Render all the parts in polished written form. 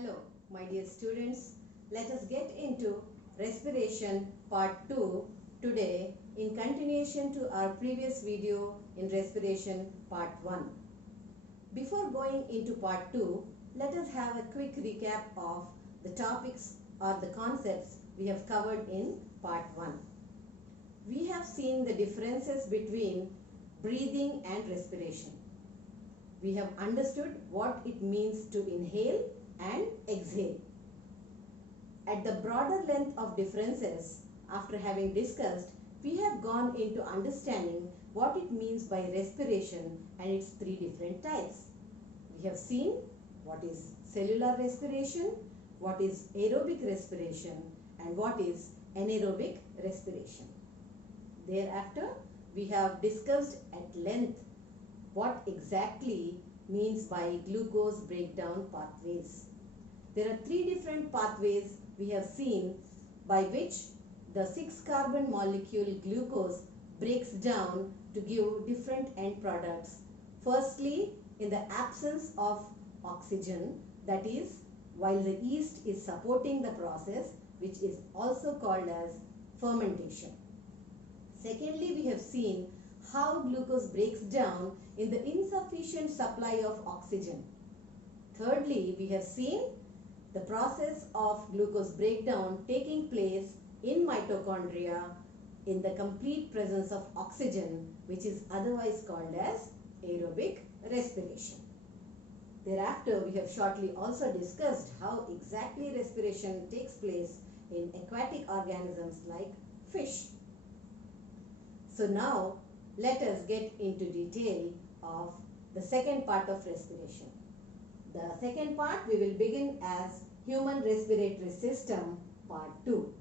Hello, my dear students. Let us get into respiration part 2 today in continuation to our previous video in respiration part 1. Before going into part 2, let us have a quick recap of the topics or the concepts we have covered in part 1. We have seen the differences between breathing and respiration. We have understood what it means to inhale and exhale. At the broader length of differences, after having discussed, we have gone into understanding what it means by respiration and its three different types. We have seen what is cellular respiration, what is aerobic respiration, and what is anaerobic respiration. Thereafter, we have discussed at length what exactly means by glucose breakdown pathways. There are three different pathways we have seen by which the 6-carbon molecule glucose breaks down to give different end products. Firstly, in the absence of oxygen, that is, while the yeast is supporting the process, which is also called as fermentation. Secondly, we have seen how glucose breaks down in the insufficient supply of oxygen. Thirdly, we have seen the process of glucose breakdown taking place in mitochondria in the complete presence of oxygen, which is otherwise called as aerobic respiration. Thereafter, we have shortly also discussed how exactly respiration takes place in aquatic organisms like fish. So now, let us get into detail of the second part of respiration. The second part we will begin as human respiratory system part 2.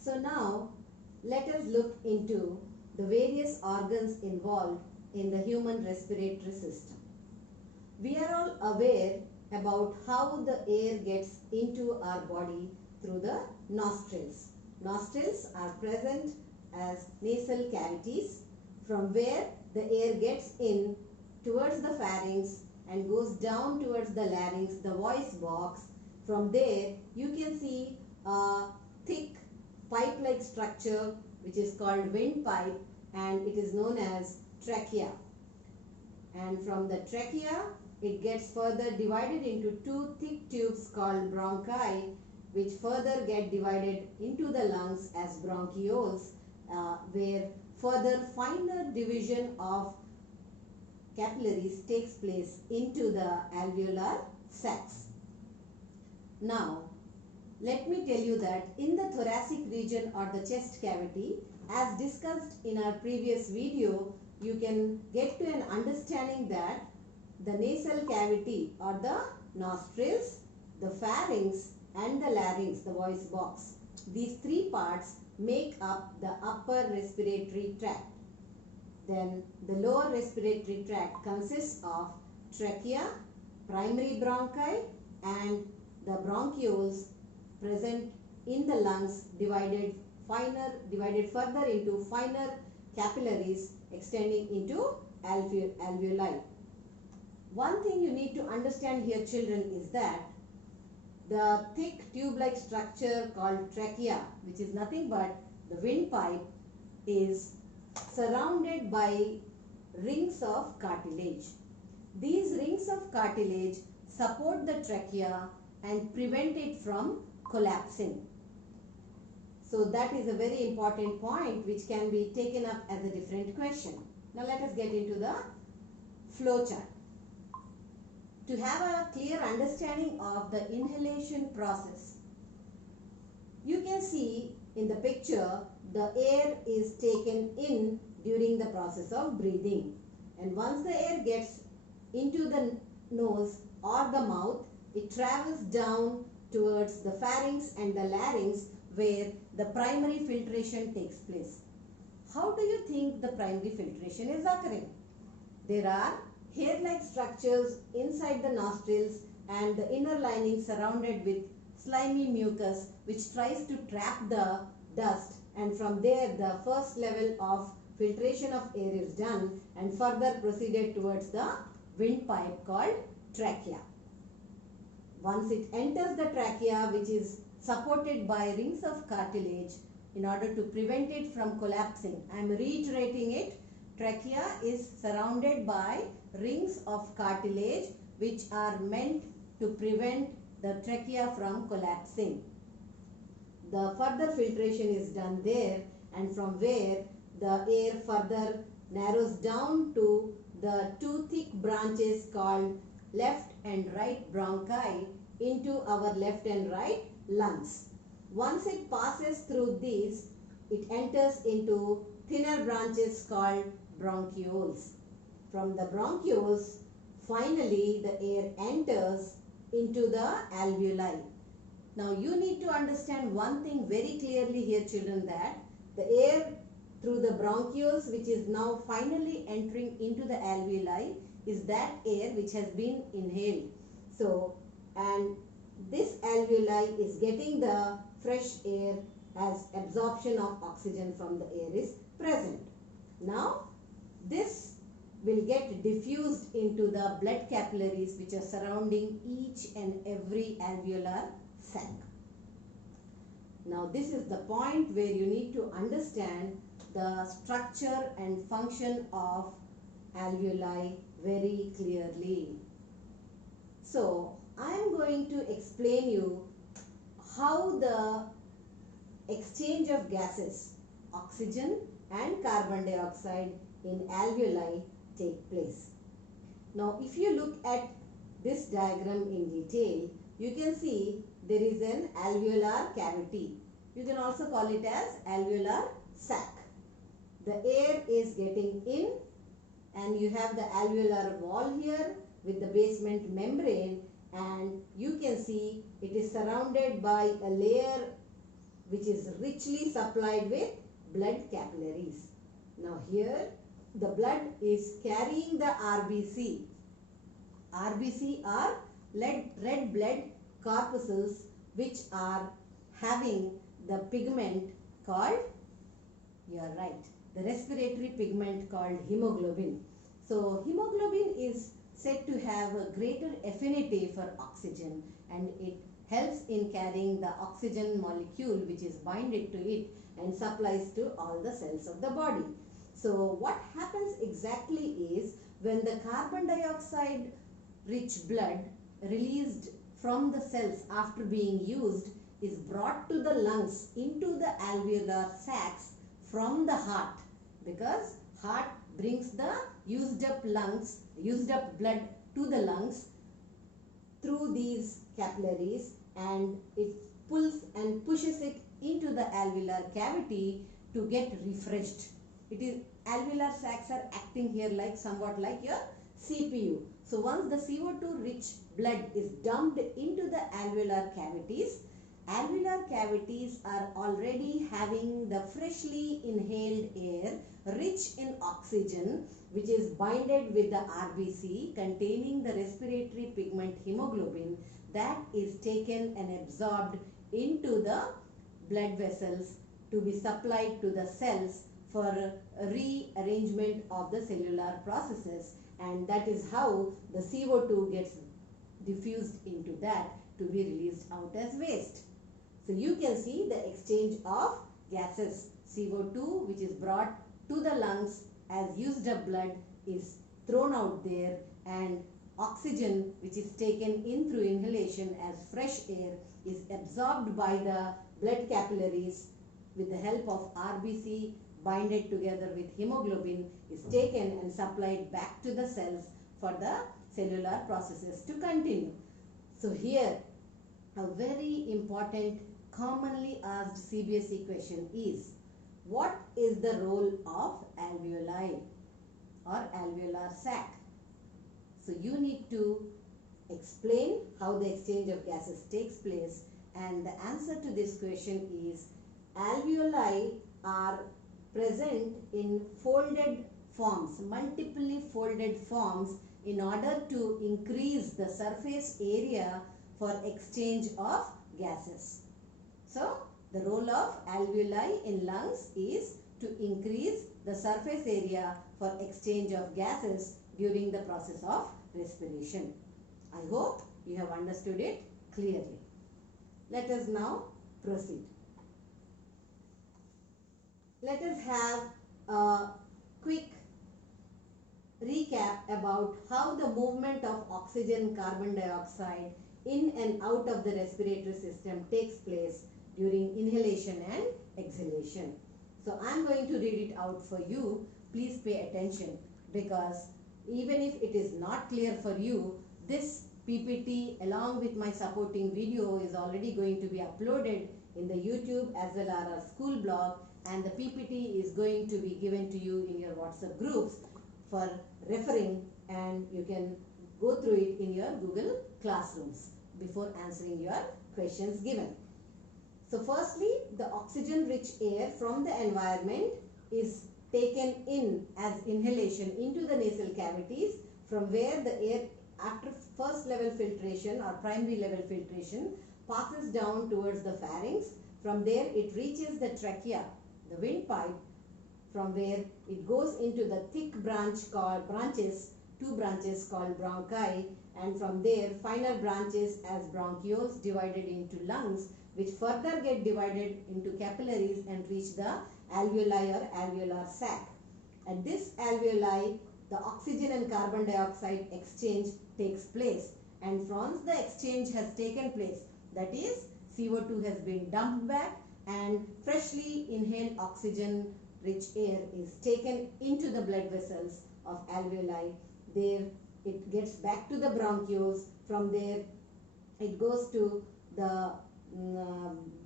So now let us look into the various organs involved in the human respiratory system. We are all aware about how the air gets into our body through the nostrils. Nostrils are present as nasal cavities from where the air gets in towards the pharynx and goes down towards the larynx, the voice box. From there you can see a thick pipe-like structure which is called windpipe, and it is known as trachea. And from the trachea it gets further divided into two thick tubes called bronchi, which further get divided into the lungs as bronchioles, where further finer division of capillaries takes place into the alveolar sacs. Now, let me tell you that in the thoracic region or the chest cavity, as discussed in our previous video, you can get to an understanding that the nasal cavity or the nostrils, the pharynx and the larynx, the voice box, these three parts make up the upper respiratory tract. Then the lower respiratory tract consists of trachea, primary bronchi and the bronchioles present in the lungs divided further into finer capillaries extending into alveoli. One thing you need to understand here, children, is that the thick tube-like structure called trachea, which is nothing but the windpipe, is surrounded by rings of cartilage. These rings of cartilage support the trachea and prevent it from collapsing. So that is a very important point which can be taken up as a different question. Now let us get into the flow chart. To have a clear understanding of the inhalation process, you can see in the picture the air is taken in during the process of breathing, and once the air gets into the nose or the mouth, it travels down towards the pharynx and the larynx where the primary filtration takes place. How do you think the primary filtration is occurring? There are hair-like structures inside the nostrils and the inner lining surrounded with slimy mucus which tries to trap the dust, and from there the first level of filtration of air is done and further proceeded towards the windpipe called trachea. Once it enters the trachea, which is supported by rings of cartilage in order to prevent it from collapsing. I am reiterating it. Trachea is surrounded by rings of cartilage which are meant to prevent the trachea from collapsing. The further filtration is done there, and from where the air further narrows down to the two thick branches called left and right bronchi into our left and right lungs. Once it passes through these, it enters into thinner branches called bronchioles. From the bronchioles, finally the air enters into the alveoli. Now you need to understand one thing very clearly here, children, that the air through the bronchioles, which is now finally entering into the alveoli, is that air which has been inhaled. So, and this alveoli is getting the fresh air as absorption of oxygen from the air is present. Now, this will get diffused into the blood capillaries which are surrounding each and every alveolar sac. Now, this is the point where you need to understand the structure and function of alveoli very clearly. So, I am going to explain you how the exchange of gases, oxygen and carbon dioxide in alveoli take place. Now, if you look at this diagram in detail, you can see there is an alveolar cavity. You can also call it as alveolar sac. The air is getting in, and you have the alveolar wall here with the basement membrane, and you can see it is surrounded by a layer which is richly supplied with blood capillaries. Now here the blood is carrying the RBC. RBC are red blood corpuscles which are having the pigment called, you are right, the respiratory pigment called hemoglobin. So hemoglobin is said to have a greater affinity for oxygen, and it helps in carrying the oxygen molecule which is binded to it and supplies to all the cells of the body. So what happens exactly is, when the carbon dioxide rich blood released from the cells after being used is brought to the lungs into the alveolar sacs from the heart, because heart brings the used up blood to the lungs through these capillaries, and it pulls and pushes it into the alveolar cavity to get refreshed. It is alveolar sacs are acting here like somewhat like your CPU. So once the CO2 rich blood is dumped into the alveolar cavities are already having the freshly inhaled air rich in oxygen, which is binded with the RBC containing the respiratory pigment hemoglobin, that is taken and absorbed into the blood vessels to be supplied to the cells for rearrangement of the cellular processes, and that is how the CO2 gets diffused into that to be released out as waste. So you can see the exchange of gases. CO2, which is brought to the lungs as used up blood, is thrown out there, and oxygen, which is taken in through inhalation as fresh air, is absorbed by the blood capillaries with the help of RBC binded together with hemoglobin, is taken and supplied back to the cells for the cellular processes to continue. So here a very important commonly asked CBSE question is, what is the role of alveoli or alveolar sac? So you need to explain how the exchange of gases takes place, and the answer to this question is, alveoli are present in folded forms, multiply folded forms, in order to increase the surface area for exchange of gases. So the role of alveoli in lungs is to increase the surface area for exchange of gases during the process of respiration. I hope you have understood it. clearly. Let us now proceed. Let us have a quick recap about how the movement of oxygen and carbon dioxide in and out of the respiratory system takes place during inhalation and exhalation. So I am going to read it out for you. Please pay attention, because even if it is not clear for you, this PPT along with my supporting video is already going to be uploaded in the YouTube as well as our school blog, and the PPT is going to be given to you in your WhatsApp groups for referring, and you can go through it in your Google classrooms before answering your questions given. So firstly, the oxygen rich air from the environment is taken in as inhalation into the nasal cavities, from where the air after first level filtration or primary level filtration passes down towards the pharynx. From there it reaches the trachea, the windpipe, from where it goes into the thick two branches called bronchi, and from there finer branches as bronchioles divided into lungs, which further get divided into capillaries and reach the alveoli or alveolar sac. At this alveoli, the oxygen and carbon dioxide exchange takes place, and once the exchange has taken place, that is CO2 has been dumped back and freshly inhaled oxygen rich air is taken into the blood vessels of alveoli. There it gets back to the bronchioles. From there it goes to the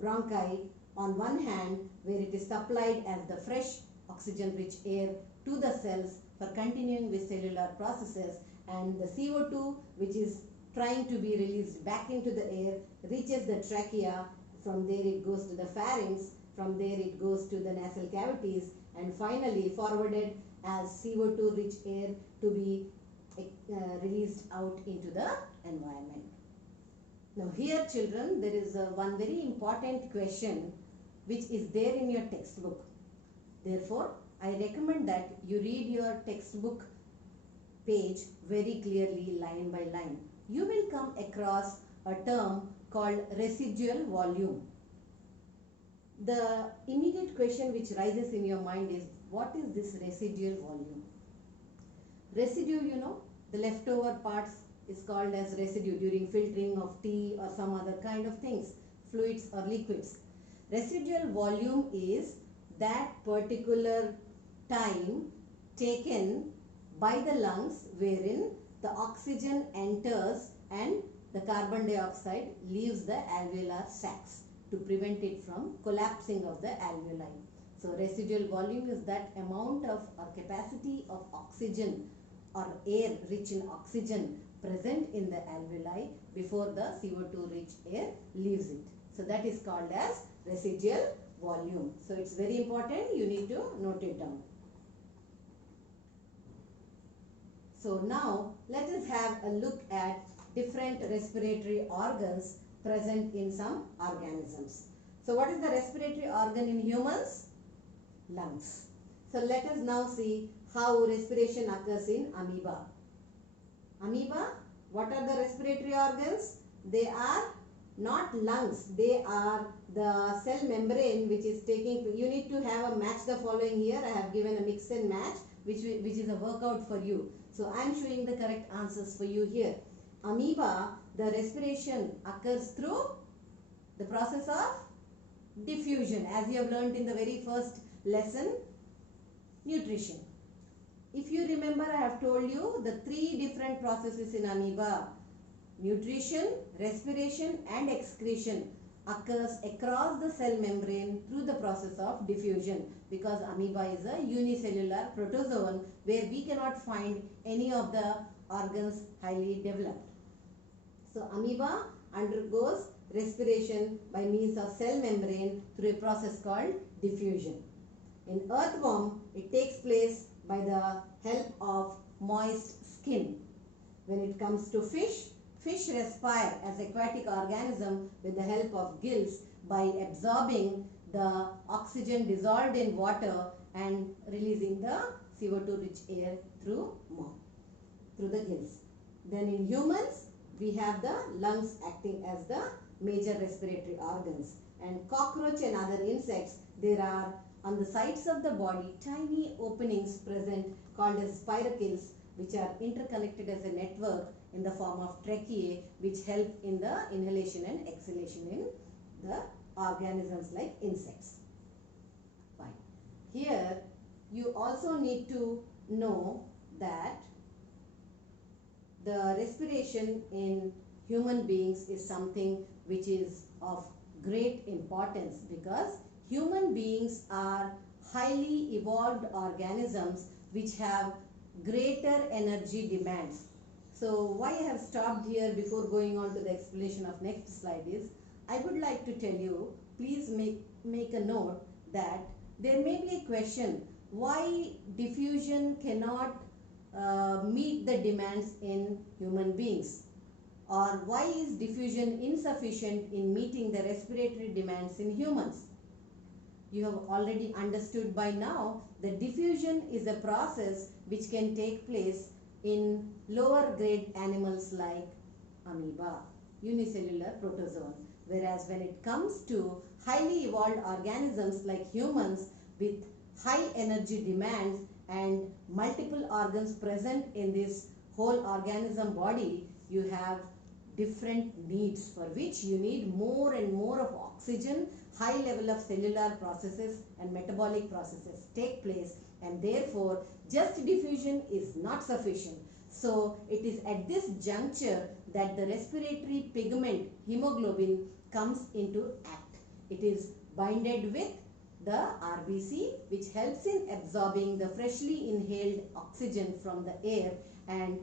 bronchi on one hand, where it is supplied as the fresh oxygen rich air to the cells for continuing with cellular processes, and the CO2, which is trying to be released back into the air, reaches the trachea. From there it goes to the pharynx. From there it goes to the nasal cavities, and finally forwarded as CO2 rich air to be released out into the environment. Now here children, there is one very important question which is there in your textbook. Therefore, I recommend that you read your textbook page very clearly, line by line. You will come across a term called residual volume. The immediate question which rises in your mind is, what is this residual volume? Residue, you know, the leftover parts is called as residue during filtering of tea or some other kind of things, fluids or liquids. Residual volume is that particular time taken by the lungs wherein the oxygen enters and the carbon dioxide leaves the alveolar sacs to prevent it from collapsing of the alveoli. So residual volume is that amount of or capacity of oxygen or air rich in oxygen present in the alveoli before the CO2 rich air leaves it. So that is called as residual volume. So it's very important, you need to note it down. So now let us have a look at different respiratory organs present in some organisms. So what is the respiratory organ in humans? Lungs. So let us now see how respiration occurs in amoeba. Amoeba, what are the respiratory organs? They are not lungs, they are the cell membrane which is taking, you need to have a match the following here. I have given a mix and match which is a workout for you. So I am showing the correct answers for you here. Amoeba, the respiration occurs through the process of diffusion, as you have learnt in the very first lesson, nutrition. If you remember, I have told you the three different processes in amoeba. Nutrition, respiration and excretion occurs across the cell membrane through the process of diffusion, because amoeba is a unicellular protozoan where we cannot find any of the organs highly developed. So amoeba undergoes respiration by means of cell membrane through a process called diffusion. In earthworm, it takes place by the help of moist skin. When it comes to fish, fish respire as aquatic organism with the help of gills by absorbing the oxygen dissolved in water and releasing the CO2 rich air through the gills. Then in humans, we have the lungs acting as the major respiratory organs. And cockroach and other insects, there are on the sides of the body tiny openings present called as spiracles, which are interconnected as a network in the form of tracheae, which help in the inhalation and exhalation in the organisms like insects. Fine. Here you also need to know that the respiration in human beings is something which is of great importance, because human beings are highly evolved organisms which have greater energy demands. So why I have stopped here before going on to the explanation of next slide is, I would like to tell you, please make a note that there may be a question why diffusion cannot meet the demands in human beings, or why is diffusion insufficient in meeting the respiratory demands in humans. You have already understood by now that diffusion is a process which can take place in lower grade animals like amoeba, unicellular protozoan, whereas when it comes to highly evolved organisms like humans with high energy demands and multiple organs present in this whole organism body, you have different needs for which you need more and more of oxygen. High level of cellular processes and metabolic processes take place, and therefore just diffusion is not sufficient. So it is at this juncture that the respiratory pigment hemoglobin comes into act. It is binded with the RBC, which helps in absorbing the freshly inhaled oxygen from the air and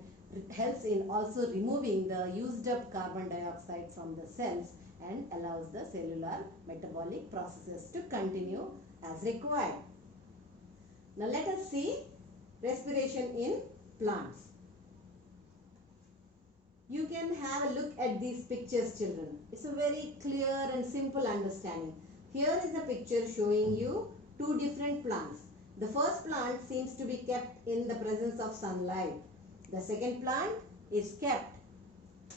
helps in also removing the used up carbon dioxide from the cells and allows the cellular metabolic processes to continue as required. Now let us see respiration in plants. You can have a look at these pictures, children. It's a very clear and simple understanding. Here is a picture showing you two different plants. The first plant seems to be kept in the presence of sunlight. The second plant is kept.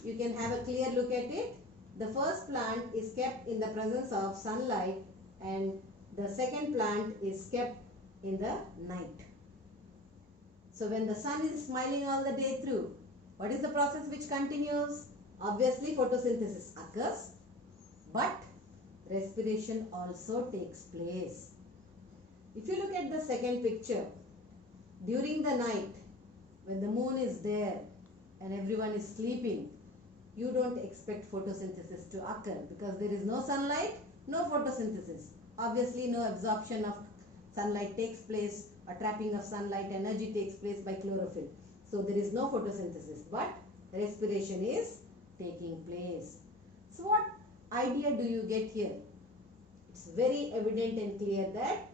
You can have a clear look at it. The first plant is kept in the presence of sunlight, and the second plant is kept in the night. So when the sun is smiling all the day through, what is the process which continues? Obviously photosynthesis occurs, but respiration also takes place. If you look at the second picture, during the night, when the moon is there and everyone is sleeping, you don't expect photosynthesis to occur because there is no sunlight, no photosynthesis. Obviously no absorption of sunlight takes place, or trapping of sunlight energy takes place by chlorophyll. So there is no photosynthesis, but respiration is taking place. So what idea do you get here? It's very evident and clear that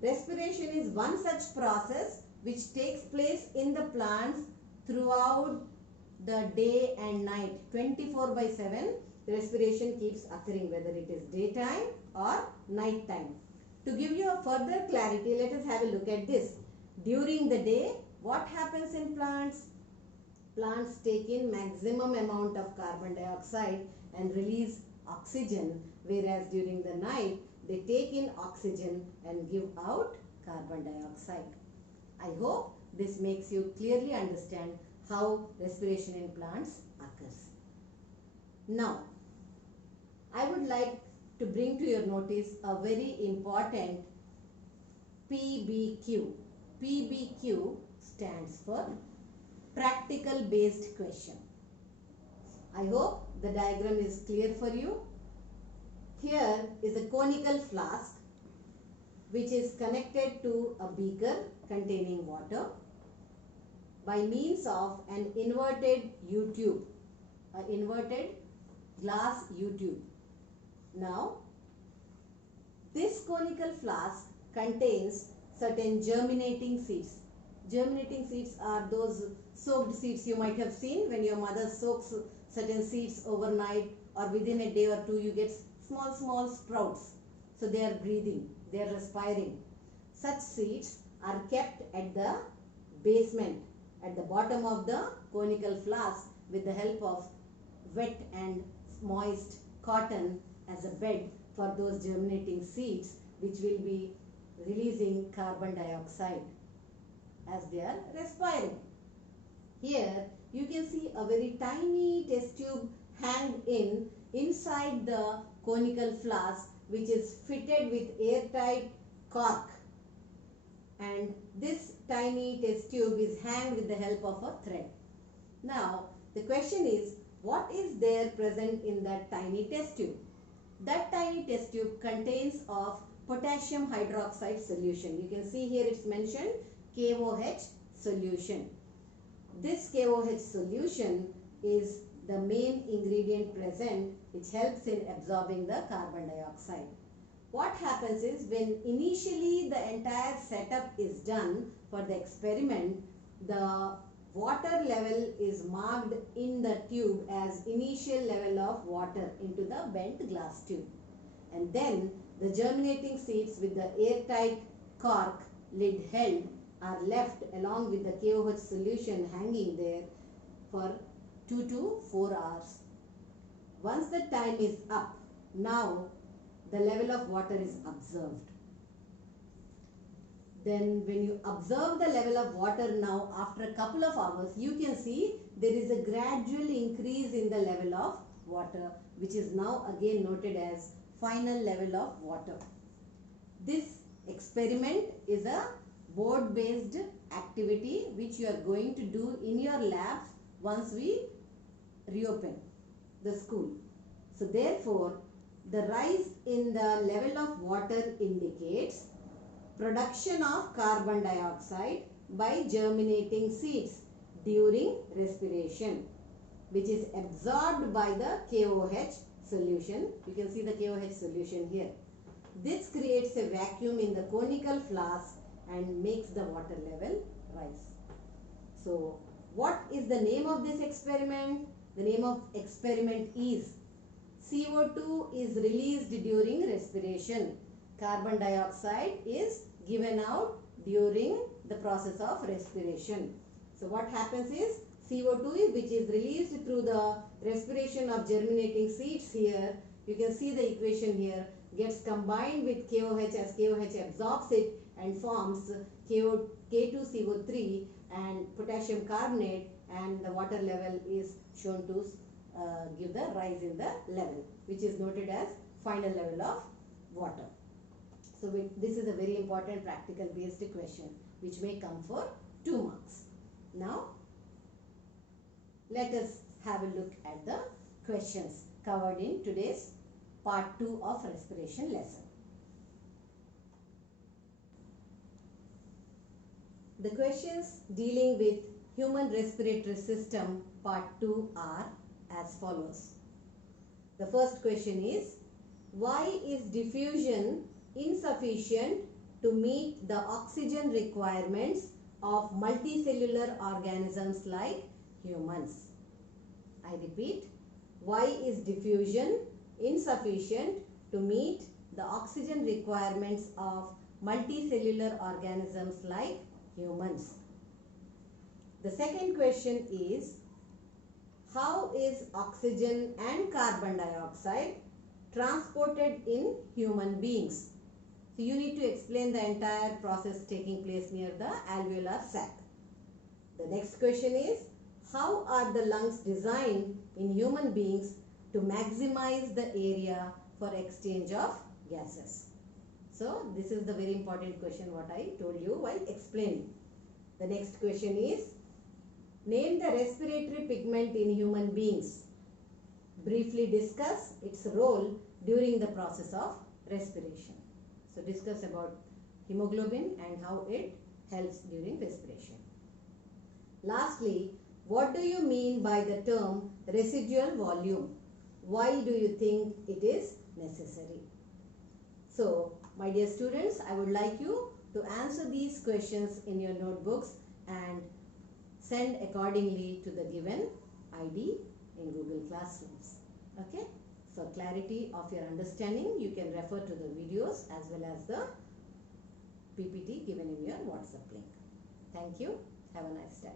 respiration is one such process which takes place in the plants throughout the day and night. 24/7 respiration keeps occurring, whether it is daytime or night time. To give you a further clarity, let us have a look at this. During the day, what happens in plants? Plants take in maximum amount of carbon dioxide and release oxygen, whereas during the night they take in oxygen and give out carbon dioxide. I hope this makes you clearly understand how respiration in plants occurs. Now, I would like to bring to your notice a very important PBQ. PBQ stands for practical based question. I hope the diagram is clear for you. Here is a conical flask which is connected to a beaker containing water by means of an inverted U-tube, an inverted glass U-tube. Now, this conical flask contains certain germinating seeds. Germinating seeds are those soaked seeds you might have seen when your mother soaks certain seeds overnight, or within a day or two you get small sprouts. So they are breathing, they are respiring. Such seeds are kept at the basement, at the bottom of the conical flask with the help of wet and moist cotton as a bed for those germinating seeds, which will be releasing carbon dioxide as they are respiring. Here you can see a very tiny test tube hanged inside the conical flask, which is fitted with airtight cork, and this tiny test tube is hanged with the help of a thread. Now the question is, what is there present in that tiny test tube? That tiny test tube contains of potassium hydroxide solution. You can see here it's mentioned KOH solution. This KOH solution is the main ingredient present, which helps in absorbing the carbon dioxide. What happens is, when initially the entire setup is done for the experiment, the water level is marked in the tube as initial level of water into the bent glass tube, and then the germinating seeds with the airtight cork lid held are left along with the KOH solution hanging there for 2 to 4 hours. Once the time is up, now the level of water is observed. Then when you observe the level of water now after a couple of hours, you can see there is a gradual increase in the level of water, which is now again noted as final level of water. This experiment is a board-based activity which you are going to do in your labs once we reopen the school. So therefore, the rise in the level of water indicates production of carbon dioxide by germinating seeds during respiration, which is absorbed by the KOH solution. You can see the KOH solution here. This creates a vacuum in the conical flask and makes the water level rise. So what is the name of this experiment? The name of experiment is CO2 is released during respiration. Carbon dioxide is given out during the process of respiration. So what happens is, CO2 which is released through the respiration of germinating seeds here, you can see the equation here, gets combined with KOH as KOH absorbs it and forms K2CO3 and potassium carbonate, and the water level is shown to give the rise in the level, which is noted as final level of water. So this is a very important practical based question which may come for 2 marks. Now let us have a look at the questions covered in today's part 2 of respiration lesson. The questions dealing with human respiratory system part 2 are as follows. The first question is, why is diffusion insufficient to meet the oxygen requirements of multicellular organisms like humans? I repeat, why is diffusion insufficient to meet the oxygen requirements of multicellular organisms like humans? The second question is, how is oxygen and carbon dioxide transported in human beings? So you need to explain the entire process taking place near the alveolar sac. The next question is, how are the lungs designed in human beings to maximize the area for exchange of gases? So this is the very important question what I told you while explaining. The next question is, name the respiratory pigment in human beings. Briefly discuss its role during the process of respiration. So discuss about hemoglobin and how it helps during respiration. Lastly, what do you mean by the term residual volume? Why do you think it is necessary? So, my dear students, I would like you to answer these questions in your notebooks and send accordingly to the given ID in Google Classrooms. Okay? For clarity of your understanding, you can refer to the videos as well as the PPT given in your WhatsApp link. Thank you. Have a nice day.